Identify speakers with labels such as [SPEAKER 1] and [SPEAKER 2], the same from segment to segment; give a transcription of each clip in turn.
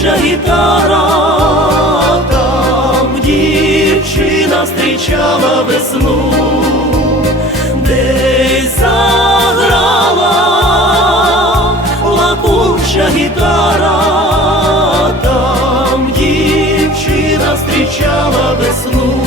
[SPEAKER 1] Плаче гітара, там дівчина зустрічала весну, десь заграла, плакуча гітара, там дівчина зустрічала весну.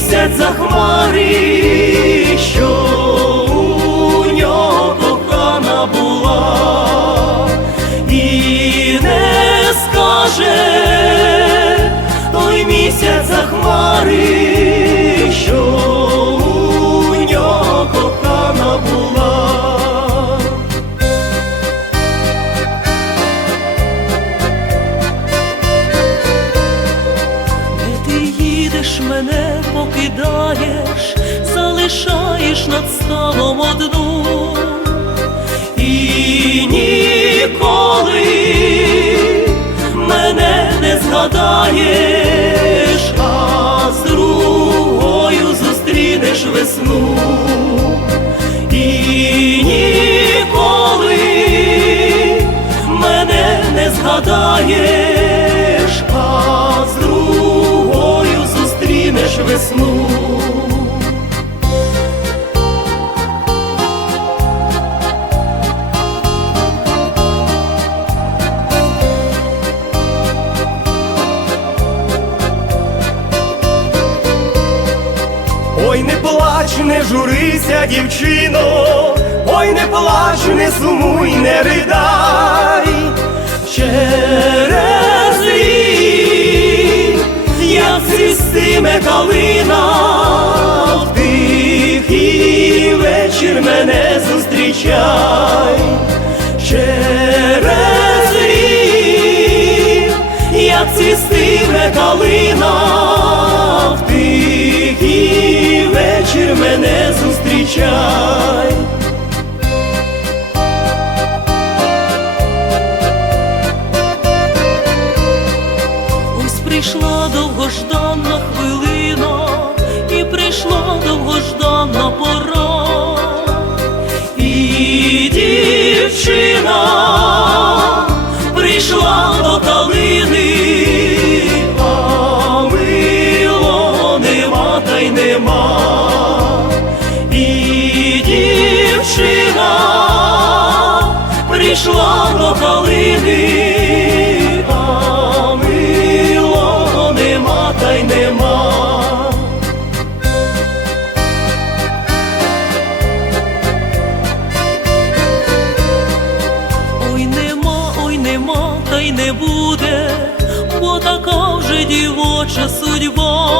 [SPEAKER 1] Місяць за хмари, що у нього кохана була, і не скаже той місяць за хмари, що покидаєш, залишаєш над ставом одну. І ніколи мене не згадаєш, а з другою зустрінеш весну. І ніколи мене не згадаєш, Ой, не плач, не журися, дівчино, ой, не плач, не сумуй, не ридай. Через рік, як цвістиме калина, в тихий вечір мене зустрічай. Через рік, як цвістиме калина, в тихий вечір мене зустрічай. Ось прийшла довгожданна хвилина, і прийшла довгожданна пора, нема, і дівчина прийшла до калини, а мило нема та й нема. Ой, нема, ой, нема, та й не буде, бо така вже дівоча судьба.